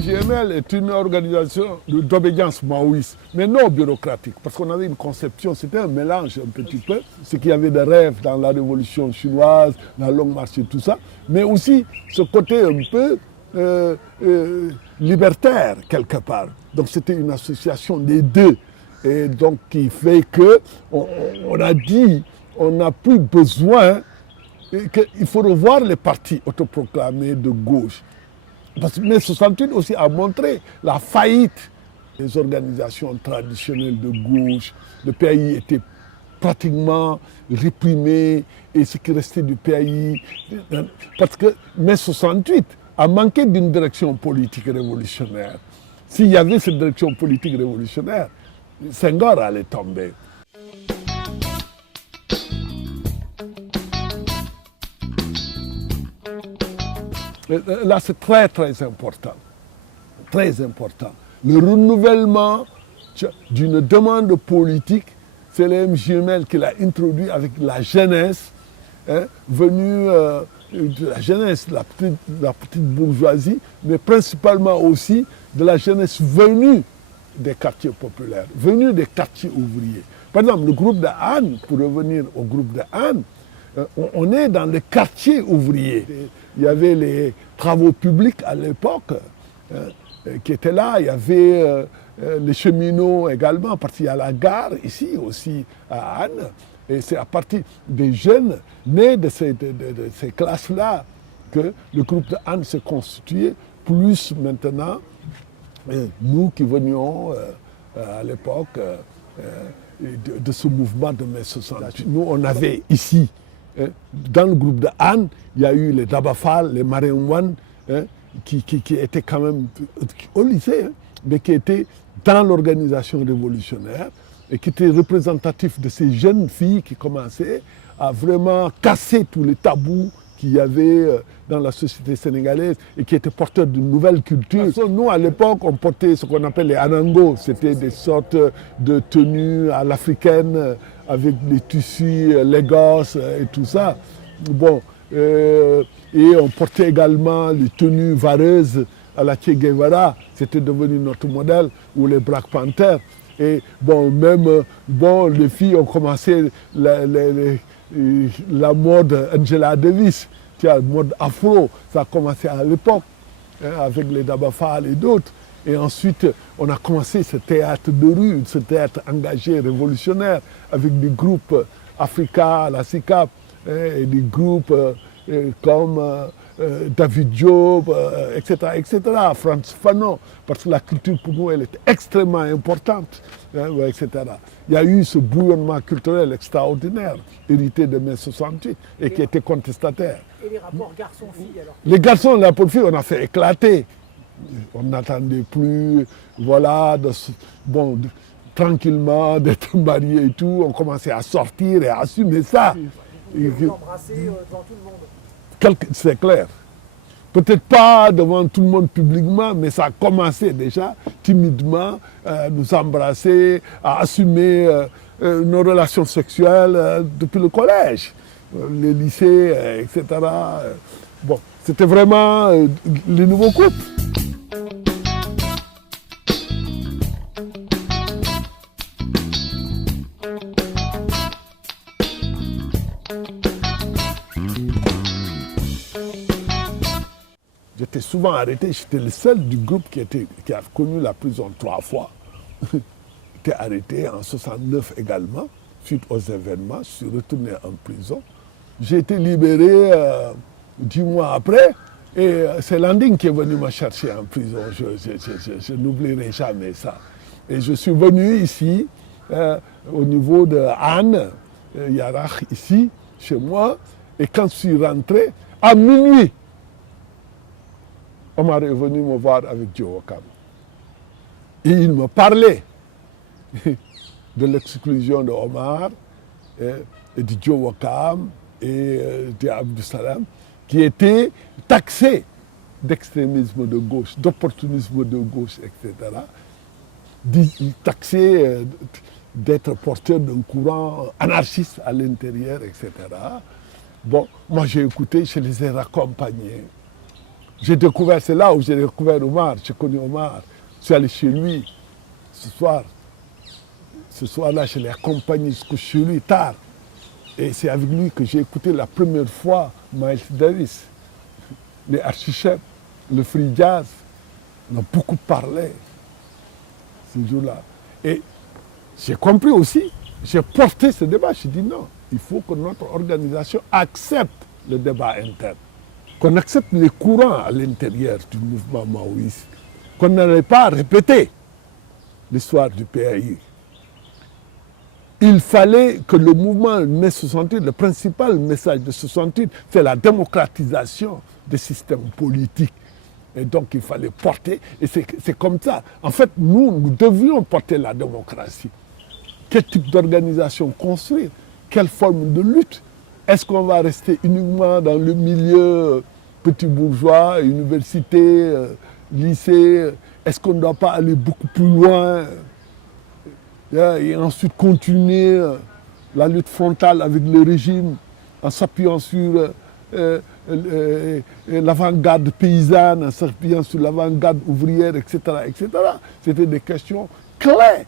l'MJML est une organisation d'obédience maoïste, mais non bureaucratique, parce qu'on avait une conception, c'était un mélange un petit peu, ce qu'il y avait de rêve dans la révolution chinoise, la longue marche et tout ça, mais aussi ce côté un peu libertaire quelque part. Donc c'était une association des deux, et donc qui fait que on a dit, on n'a plus besoin, qu'il faut revoir les partis autoproclamés de gauche. Parce que mai 68 aussi a montré la faillite des organisations traditionnelles de gauche. Le pays était pratiquement réprimé et ce qui restait du pays. Parce que mai 68 a manqué d'une direction politique révolutionnaire. S'il y avait cette direction politique révolutionnaire, Senghor allait tomber. Là, c'est très, très important. Très important. Le renouvellement d'une demande politique, c'est le MJML qui l'a introduit avec la jeunesse, venue de la jeunesse, la petite bourgeoisie, mais principalement aussi de la jeunesse venue des quartiers populaires, venue des quartiers ouvriers. Par exemple, le groupe de Anne, pour revenir au groupe de Anne, on est dans les quartiers ouvriers. Il y avait les travaux publics à l'époque qui étaient là. Il y avait les cheminots également, parce qu'il y a la gare ici aussi à Anne. Et c'est à partir des jeunes nés de ces classes-là que le groupe de Anne s'est constitué. Plus maintenant, nous qui venions à l'époque de ce mouvement de mai 68. Nous, on avait ici, dans le groupe de Anne, il y a eu les Dabafal, les Maréouane, qui étaient quand même au lycée, mais qui étaient dans l'organisation révolutionnaire et qui étaient représentatifs de ces jeunes filles qui commençaient à vraiment casser tous les tabous qu'il y avait dans la société sénégalaise et qui étaient porteurs d'une nouvelle culture. Nous, à l'époque, on portait ce qu'on appelle les anangos. C'était des sortes de tenues à l'africaine avec les tissus Lagos et tout ça. Bon, et on portait également les tenues vareuses à la Che Guevara. C'était devenu notre modèle, ou les Black Panthers. Et bon, même les filles ont commencé la mode Angela Davis, la mode afro, ça a commencé à l'époque, avec les Dabafal et d'autres. Et ensuite, on a commencé ce théâtre de rue, ce théâtre engagé, révolutionnaire, avec des groupes Africa, la SICAP, et des groupes comme David Diop, etc., Frantz Fanon, parce que la culture pour nous, elle est extrêmement importante, etc. Il y a eu ce bouillonnement culturel extraordinaire, hérité de mai 68, et qui était contestataire. Et les rapports garçons-filles alors? Les garçons et les rapports filles, on a fait éclater. On n'attendait plus, voilà, tranquillement d'être mariés et tout. On commençait à sortir et à assumer ça. Vous embrasser devant tout le monde? C'est clair. Peut-être pas devant tout le monde publiquement, mais ça a commencé déjà timidement à nous embrasser, à assumer nos relations sexuelles depuis le collège, les lycées, etc. Bon, c'était vraiment les nouveaux couples. J'étais souvent arrêté, j'étais le seul du groupe qui a connu la prison 3 fois. J'étais arrêté en 69 également, suite aux événements, je suis retourné en prison. J'ai été libéré 10 mois après, et c'est Landing qui est venu me chercher en prison. Je n'oublierai jamais ça. Et je suis venu ici, au niveau de Anne, Yarach, ici, chez moi, et quand je suis rentré, à minuit, Omar est venu me voir avec Joe Wakam. Et il me parlait de l'exclusion de Omar, et de Joe Wakam et d'Abdou Salam, qui étaient taxés d'extrémisme de gauche, d'opportunisme de gauche, etc. Taxés d'être porteurs d'un courant anarchiste à l'intérieur, etc. Bon, moi j'ai écouté, je les ai raccompagnés J'ai découvert, c'est là où j'ai découvert Omar, j'ai connu Omar. Je suis allé chez lui ce soir. Ce soir-là, je l'ai accompagné jusqu'au chez lui tard. Et c'est avec lui que j'ai écouté la première fois Miles Davis, les archichefs, le free jazz. On a beaucoup parlé ce jour-là. Et j'ai compris aussi, j'ai porté ce débat. J'ai dit non, il faut que notre organisation accepte le débat interne. Qu'on accepte les courants à l'intérieur du mouvement maoïste. Qu'on n'allait pas répéter l'histoire du PAI. Il fallait que le mouvement mai 68, le principal message de 68, c'est la démocratisation des systèmes politiques. Et donc il fallait porter, et c'est comme ça. En fait, nous devions porter la démocratie. Quel type d'organisation construire? Quelle forme de lutte? Est-ce qu'on va rester uniquement dans le milieu petit bourgeois, université, lycée? Est-ce qu'on ne doit pas aller beaucoup plus loin? Et ensuite continuer la lutte frontale avec le régime en s'appuyant sur l'avant-garde paysanne, en s'appuyant sur l'avant-garde ouvrière, etc., etc. C'était des questions claires.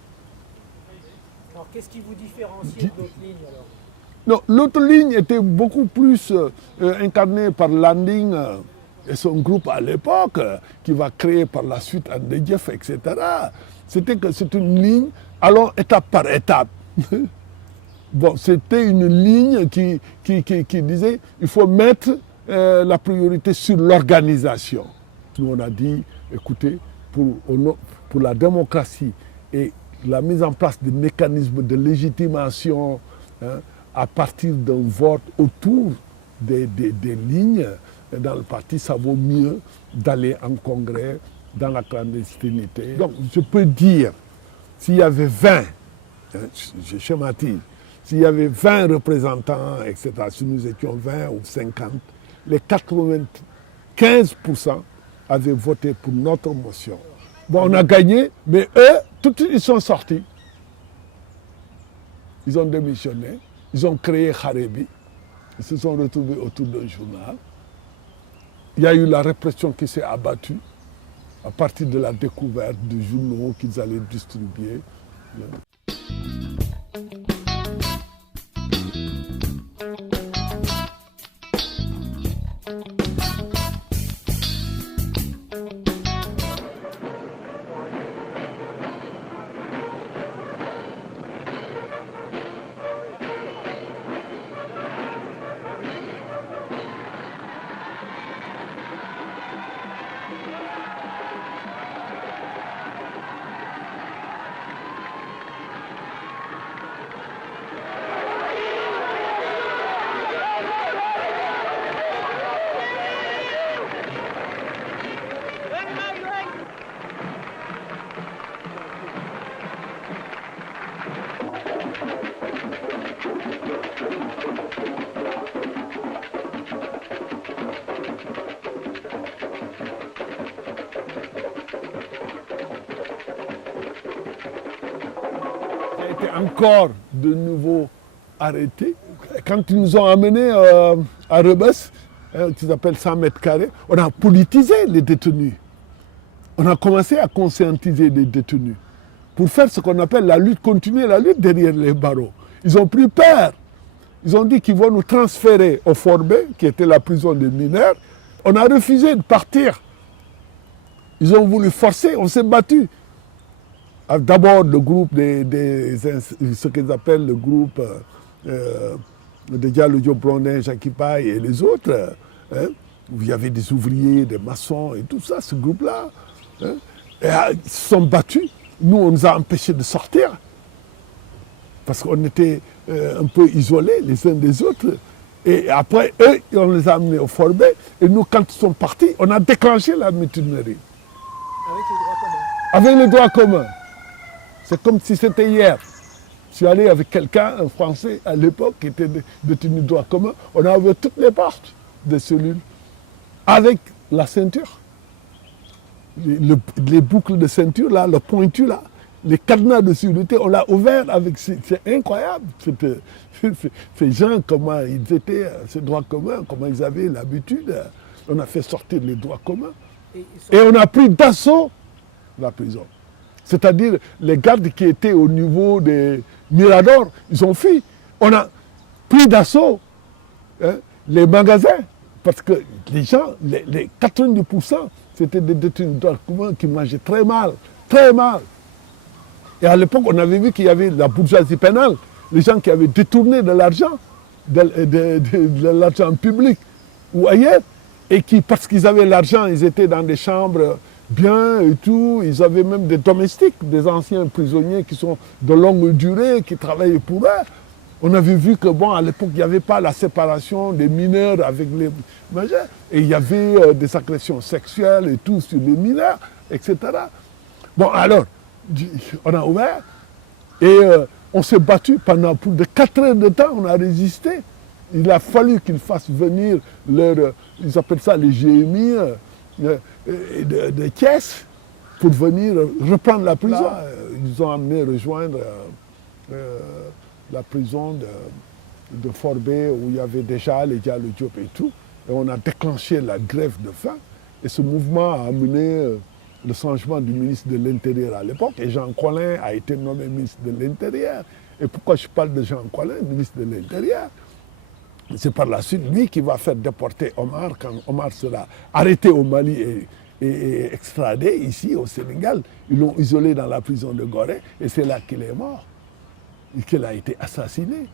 Alors qu'est-ce qui vous différencie de l'autre ligne alors? Non, l'autre ligne était beaucoup plus incarnée par Landing et son groupe à l'époque, qui va créer par la suite Andedjef, etc. C'était que c'est une ligne, allons étape par étape. Bon, c'était une ligne qui disait il faut mettre la priorité sur l'organisation. Nous on a dit, écoutez, pour la démocratie et la mise en place des mécanismes de légitimation à partir d'un vote autour des lignes dans le parti, ça vaut mieux d'aller en congrès dans la clandestinité. Donc je peux dire, s'il y avait 20, je schématise, s'il y avait 20 représentants, etc., si nous étions 20 ou 50, les 95% avaient voté pour notre motion. Bon, on a gagné, mais eux, tout de suite, ils sont sortis. Ils ont démissionné, ils ont créé Kharebi, ils se sont retrouvés autour d'un journal. Il y a eu la répression qui s'est abattue à partir de la découverte de journaux qu'ils allaient distribuer. Encore de nouveau arrêtés. Quand ils nous ont amenés à Rebus, qui s'appelle 100 mètres carrés, on a politisé les détenus. On a commencé à conscientiser les détenus pour faire ce qu'on appelle la lutte continue, la lutte derrière les barreaux. Ils ont pris peur. Ils ont dit qu'ils vont nous transférer au Fort B, qui était la prison des mineurs. On a refusé de partir. Ils ont voulu forcer, on s'est battu. D'abord le groupe ce qu'ils appellent le groupe de Diallo Diop Blondin, Jacques Paye et les autres, où il y avait des ouvriers, des maçons et tout ça, ce groupe-là. Ils se sont battus. Nous, on nous a empêchés de sortir parce qu'on était un peu isolés les uns des autres. Et après, eux, on les a amenés au Fort B. Et nous, quand ils sont partis, on a déclenché la mutinerie. Avec les droits communs. Avec les droits communs. C'est comme si c'était hier. Je suis allé avec quelqu'un, un Français à l'époque, qui était détenu de droit commun. On a ouvert toutes les portes des cellules avec la ceinture. Les boucles de ceinture, là, le pointu, là, les cadenas de sécurité, on l'a ouvert avec... C'est incroyable. Ces gens, comment ils étaient, ces droits communs, comment ils avaient l'habitude On a fait sortir les droits communs. Et ils sont- Et on a pris d'assaut la prison. C'est-à-dire, les gardes qui étaient au niveau des Miradors, ils ont fui. On a pris d'assaut les magasins. Parce que les gens, les 90%, c'était des détenus de droits communs qui mangeaient très mal. Très mal. Et à l'époque, on avait vu qu'il y avait la bourgeoisie pénale, les gens qui avaient détourné de l'argent, de l'argent public ou ailleurs, et qui, parce qu'ils avaient l'argent, ils étaient dans des chambres bien et tout, ils avaient même des domestiques, des anciens prisonniers qui sont de longue durée, qui travaillaient pour eux. On avait vu que, bon, à l'époque, il n'y avait pas la séparation des mineurs avec les majeurs, et il y avait des agressions sexuelles et tout sur les mineurs, etc. Bon, alors, on a ouvert, et on s'est battu pendant plus de 4 heures de temps, on a résisté. Il a fallu qu'ils fassent venir ils appellent ça les GMI de Thiès, pour venir reprendre la prison. Là, ils ont amené rejoindre la prison de Forbé, où il y avait déjà les Diallo Diop et tout. Et on a déclenché la grève de faim. Et ce mouvement a amené le changement du ministre de l'Intérieur à l'époque. Et Jean Collin a été nommé ministre de l'Intérieur. Et pourquoi je parle de Jean Collin, ministre de l'Intérieur? C'est par la suite lui qui va faire déporter Omar, quand Omar sera arrêté au Mali et extradé ici au Sénégal. Ils l'ont isolé dans la prison de Gorée et c'est là qu'il est mort et qu'il a été assassiné.